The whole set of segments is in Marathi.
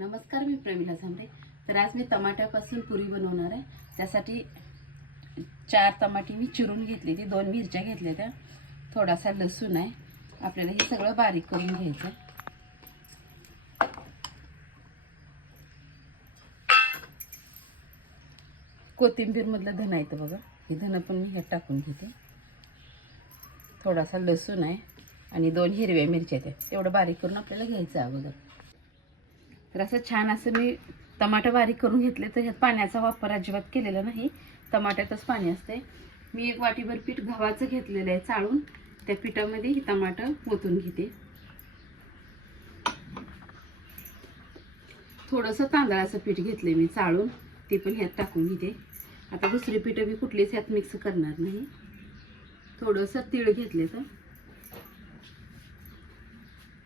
नमस्कार मी प्रमिला झांबरे. तर आज मी टमाट्यापासून पुरी बनवणार आहे. त्यासाठी चार टमाटी मी चिरून घेतली ती दोन मिरच्या घेतल्या त्या थोडासा लसूण आहे. आपल्याला हे सगळं बारीक करून घ्यायचं आहे. कोथिंबीरमधलं धणं आहे बघा. हे धणं पण मी ह्यात टाकून घेते. थोडासा लसूण आहे. आणि दोन हिरव्या मिरच्या आहेत. तेवढं बारीक करून आपल्याला घ्यायचं अगोदर. तर असं छान असं मी टमाटं बारीक करून घेतले तर ह्यात पाण्याचा वापर अजिबात केलेला नाही. टमाट्यातच पाणी असते. मी एक वाटीभर पीठ गव्हाचं घेतलेलं आहे चाळून. त्या पिठामध्ये ही टमाटर ओतून घेते. थोडंसं तांदळाचं पीठ घेतलं मी चाळून. ते पण ह्यात टाकून घेते. आता दुसरी पिठं मी कुठलीच ह्यात मिक्स करणार नाही. थोडंसं तीळ घेतले तर.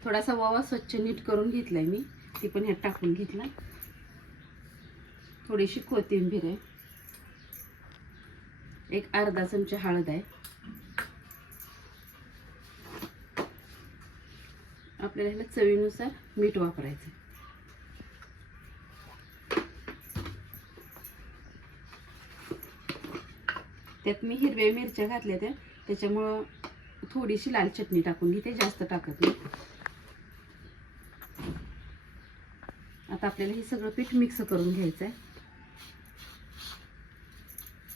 थोडासा ओवा स्वच्छ नीट करून घेतलाय मी. ती पण ह्यात टाकून घेतला. थोडीशी कोथिंबीर आहे. एक अर्धा चमचा हळद आहे. आपल्याला ह्याला चवीनुसार मीठ वापरायचं त्यात मी हिरव्या मिरच्या घातल्या त्या. त्याच्यामुळं थोडीशी लाल चटणी टाकून घेते जास्त टाकत नाही. आता आपल्याला हे सगळं पीठ मिक्स करून घ्यायचं आहे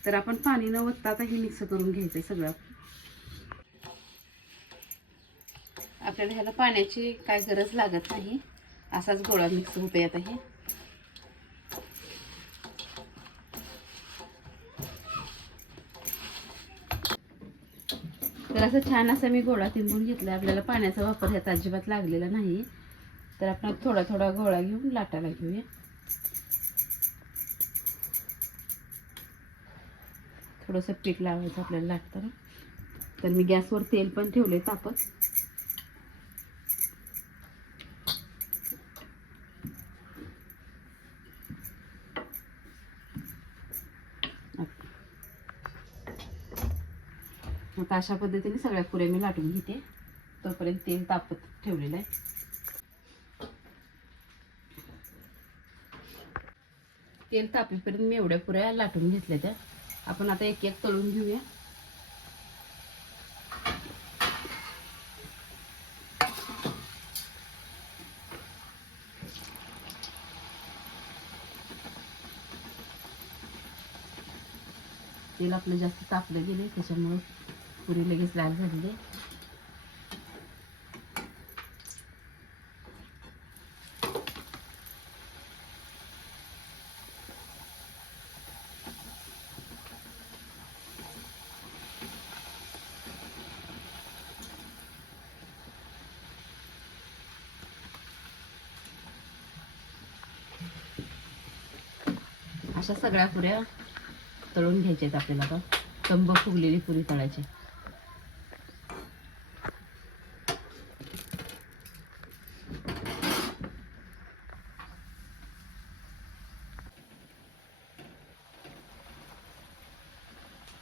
तर आपण पाणी न वत्ता आता हे मिक्स करून घ्यायचं आहे सगळं. आपल्याला ह्याला पाण्याची काय गरज लागत नाही. असाच गोळा मिक्स होतोय आता हे. तर असं छान असं मी गोळा तिंबून घेतला आपल्याला पाण्याचा वापर ह्यात अजिबात लागलेला नाही. तर आपण थोडा थोडा गोळा घेऊन लाटायला घेऊया. थोडंसं पीठ लावायचं आपल्याला लागताना तर मी गॅसवर तेल पण ठेवले तापत. आता अशा पद्धतीने सगळ्या पुऱ्या मी लाटून घेते. तोपर्यंत तेल तापत ठेवलेलं आहे. तेल तापेपर्यंत मी एवढ्या पुऱ्या लाटून घेतल्या त्या. आपण आता एक एक तळून घेऊया. तेल आपलं जास्त तापलं गेले त्याच्यामुळं पुरी लगेच लाल झालेली अशा सगळ्या पुऱ्या तळून घ्यायच्या आहेत आपल्याला आता. तंब फुगलेली पुरी तळायची.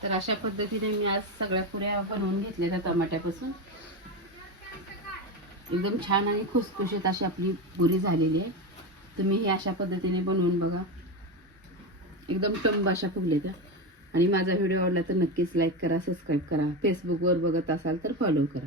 तर अशा पद्धतीने मी आज सगळ्या पुऱ्या बनवून घेतलेल्या टमाट्यापासून. एकदम छान आणि खुसखुशीत अशी आपली पुरी झालेली आहे. तुम्ही ही अशा पद्धतीने बनवून बघा. एकदम टंब अशा फुगले त्या. आणि माझा व्हिडिओ आवडला तर नक्कीच लाईक करा सबस्क्राईब करा. फेसबुकवर बघत असाल तर फॉलो करा.